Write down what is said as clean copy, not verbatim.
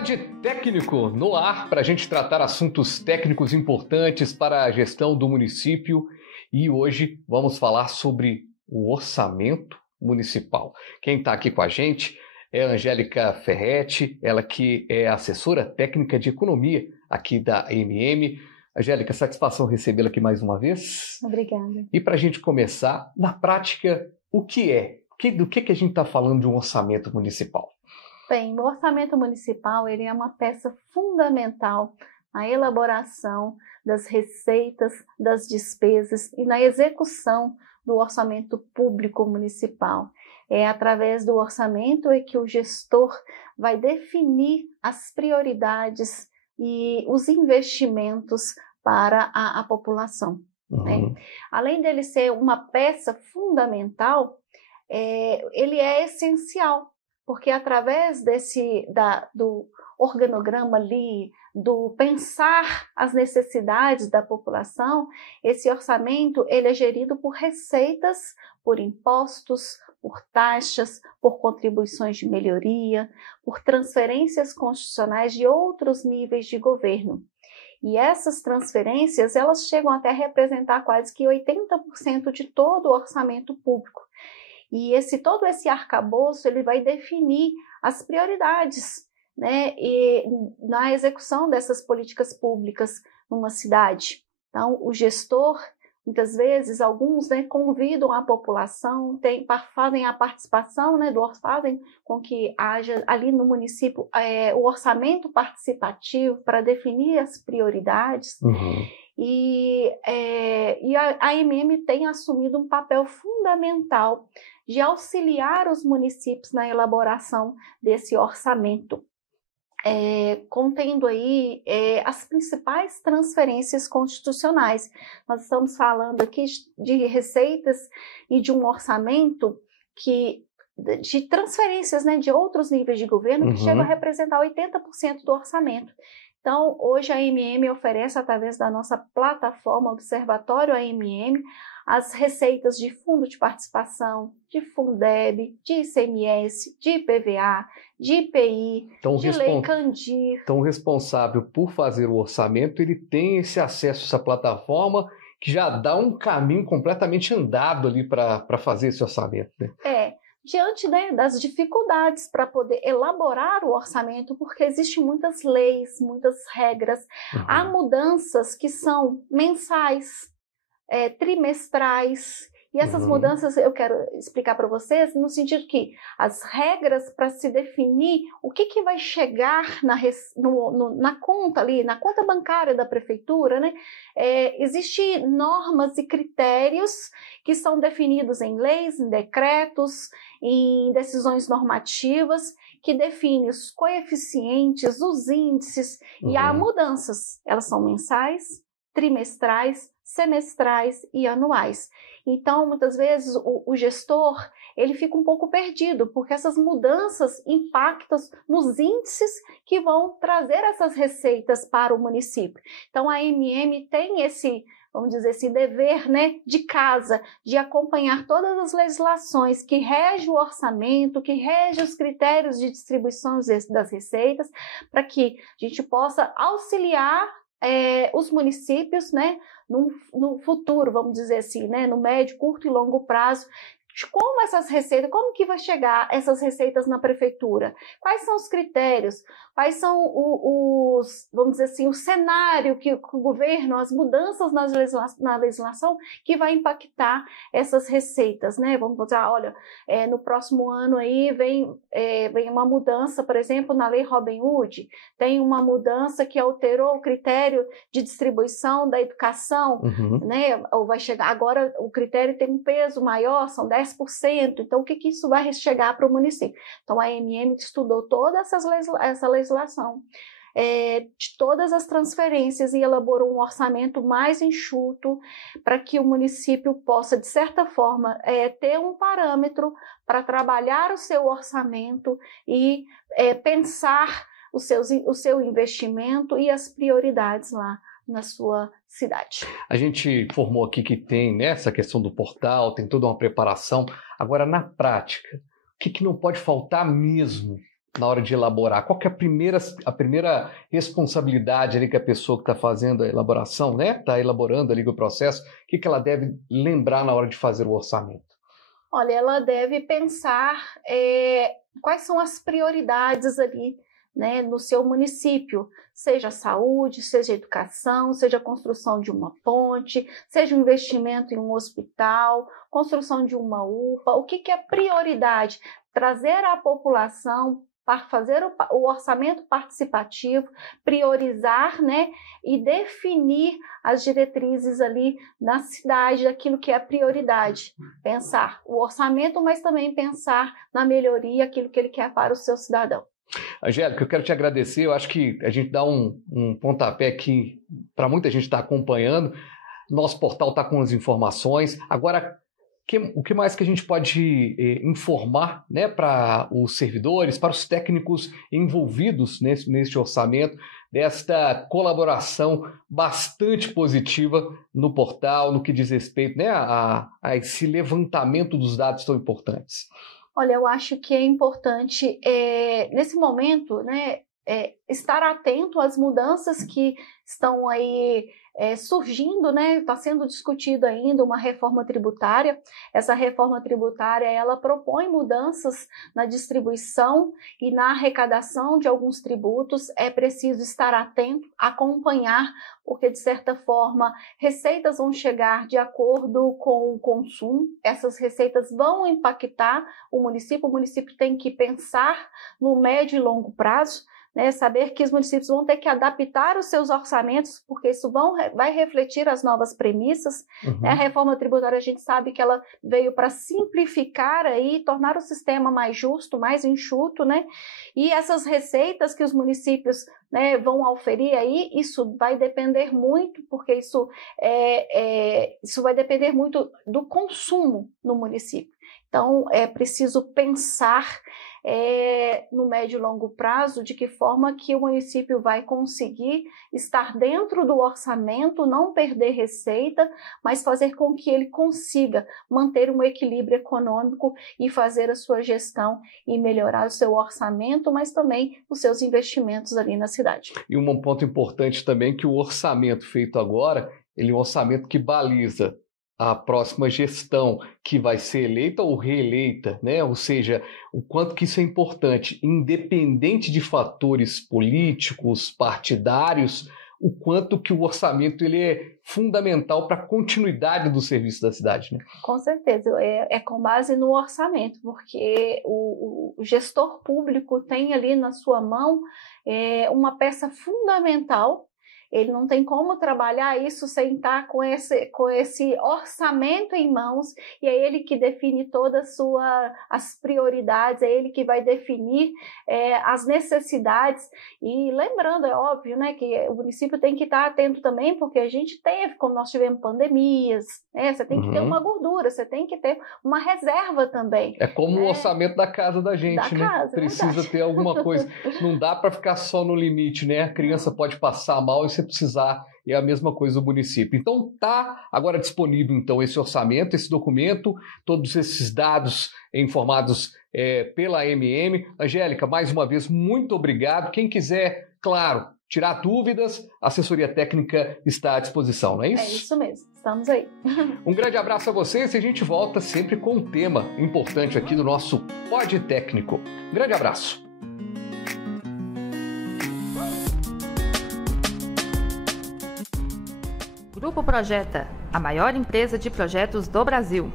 Pod Técnico no ar para a gente tratar assuntos técnicos importantes para a gestão do município e hoje vamos falar sobre o orçamento municipal. Quem está aqui com a gente é a Angélica Ferretti, ela que é assessora técnica de economia aqui da AMM. Angélica, satisfação recebê-la aqui mais uma vez. Obrigada. E para a gente começar, na prática, o que é? Do que a gente está falando de um orçamento municipal? Bem, o orçamento municipal ele é uma peça fundamental na elaboração das receitas, das despesas e na execução do orçamento público municipal. É através do orçamento que o gestor vai definir as prioridades e os investimentos para a população. Né? Além dele ser uma peça fundamental, ele é essencial, porque através do organograma ali, do pensar as necessidades da população, esse orçamento ele é gerido por receitas, por impostos, por taxas, por contribuições de melhoria, por transferências constitucionais de outros níveis de governo. E essas transferências, elas chegam até a representar quase que 80% de todo o orçamento público. E todo esse arcabouço, ele vai definir as prioridades, né, na execução dessas políticas públicas numa cidade. Então, o gestor, muitas vezes, alguns, né, convidam a população, fazem a participação, né, fazem com que haja ali no município o orçamento participativo para definir as prioridades. E a AMM tem assumido um papel fundamental de auxiliar os municípios na elaboração desse orçamento, contendo aí as principais transferências constitucionais. Nós estamos falando aqui de receitas e de um orçamento de transferências, né, de outros níveis de governo que chegam a representar 80% do orçamento. Então, hoje a AMM oferece, através da nossa plataforma Observatório AMM, as receitas de fundo de participação, de Fundeb, de ICMS, de IPVA, de IPI, de Lei Candir. Então, o responsável por fazer o orçamento, ele tem esse acesso a essa plataforma que já dá um caminho completamente andado ali para fazer esse orçamento, né? Diante, né, das dificuldades para poder elaborar o orçamento, porque existem muitas leis, muitas regras, há mudanças que são mensais, trimestrais, e essas mudanças eu quero explicar para vocês no sentido que as regras para se definir o que vai chegar na conta ali, na conta bancária da prefeitura, né? Existem normas e critérios que são definidos em leis, em decretos, em decisões normativas, que definem os coeficientes, os índices, e há mudanças. Elas são mensais, trimestrais, semestrais e anuais. Então, muitas vezes, o gestor ele fica um pouco perdido, porque essas mudanças impactam nos índices que vão trazer essas receitas para o município. Então, a AMM tem esse, vamos dizer assim, dever, né, de casa, de acompanhar todas as legislações que regem o orçamento, que regem os critérios de distribuição das receitas, para que a gente possa auxiliar os municípios, né, no futuro, vamos dizer assim, né, no médio, curto e longo prazo, como essas receitas, como que vai chegar essas receitas na prefeitura? Quais são os critérios? Quais são vamos dizer assim, o cenário que o governo, as mudanças na legislação que vai impactar essas receitas, né? Vamos dizer, olha, no próximo ano aí vem uma mudança, por exemplo, na Lei Robin Hood, tem uma mudança que alterou o critério de distribuição da educação, né? Ou vai chegar, agora o critério tem um peso maior, são 10%, então o que isso vai chegar para o município? Então a AMM estudou toda essa legislação, de todas as transferências e elaborou um orçamento mais enxuto para que o município possa, de certa forma, ter um parâmetro para trabalhar o seu orçamento e pensar o seu investimento e as prioridades lá na sua cidade. A gente informou aqui que tem, né, essa questão do portal, tem toda uma preparação. Agora, na prática, o que não pode faltar mesmo na hora de elaborar? Qual que é a primeira responsabilidade ali que a pessoa que está fazendo a elaboração, né, está elaborando ali o processo, o que ela deve lembrar na hora de fazer o orçamento? Olha, ela deve pensar quais são as prioridades ali, né, no seu município, seja saúde, seja educação, seja a construção de uma ponte, seja um investimento em um hospital, construção de uma UPA. O que é prioridade? Trazer a população para fazer o orçamento participativo, priorizar, né, e definir as diretrizes ali na cidade, daquilo que é a prioridade. Pensar o orçamento, mas também pensar na melhoria, aquilo que ele quer para o seu cidadão. Angélica, eu quero te agradecer. Eu acho que a gente dá um pontapé aqui para muita gente estar acompanhando. Nosso portal está com as informações. Agora, o que mais que a gente pode informar, né, para os servidores, para os técnicos envolvidos neste orçamento, desta colaboração bastante positiva no portal, no que diz respeito, né, a esse levantamento dos dados tão importantes? Olha, eu acho que é importante, nesse momento, né, estar atento às mudanças que estão aí surgindo, né? Está sendo discutido ainda uma reforma tributária. Essa reforma tributária, ela propõe mudanças na distribuição e na arrecadação de alguns tributos. É preciso estar atento, acompanhar, porque, de certa forma, receitas vão chegar de acordo com o consumo. Essas receitas vão impactar o município tem que pensar no médio e longo prazo, né, saber que os municípios vão ter que adaptar os seus orçamentos, porque isso vai refletir as novas premissas. Uhum. Né? A reforma tributária, a gente sabe que ela veio para simplificar aí, tornar o sistema mais justo, mais enxuto, né? E essas receitas que os municípios, né, vão auferir aí, isso vai depender muito, porque isso vai depender muito do consumo no município. Então, é preciso pensar no médio e longo prazo de que forma que o município vai conseguir estar dentro do orçamento, não perder receita, mas fazer com que ele consiga manter um equilíbrio econômico e fazer a sua gestão e melhorar o seu orçamento, mas também os seus investimentos ali na cidade. E um ponto importante também que o orçamento feito agora, ele é um orçamento que baliza a próxima gestão que vai ser eleita ou reeleita, né? Ou seja, o quanto que isso é importante, independente de fatores políticos, partidários, o quanto que o orçamento ele é fundamental para a continuidade do serviço da cidade, né? Com certeza, é com base no orçamento, porque o gestor público tem ali na sua mão uma peça fundamental. Ele não tem como trabalhar isso sem estar com esse orçamento em mãos, e é ele que define todas as prioridades, é ele que vai definir as necessidades. E lembrando, é óbvio, né, que o município tem que estar atento também, porque a gente teve, como nós tivemos pandemias, né, você tem que ter uma gordura, você tem que ter uma reserva também. É como o orçamento da casa da gente, né? Casa, precisa ter alguma coisa. Não dá para ficar só no limite, né? A criança pode passar mal e você precisar, é a mesma coisa do município. Então está agora disponível então esse orçamento, esse documento, todos esses dados informados pela AMM. Angélica, mais uma vez, muito obrigado. Quem quiser, claro, tirar dúvidas, a assessoria técnica está à disposição, não é isso? É isso mesmo, estamos aí. Um grande abraço a vocês e a gente volta sempre com um tema importante aqui do nosso Pod Técnico. Um grande abraço. Grupo Projeta, a maior empresa de projetos do Brasil.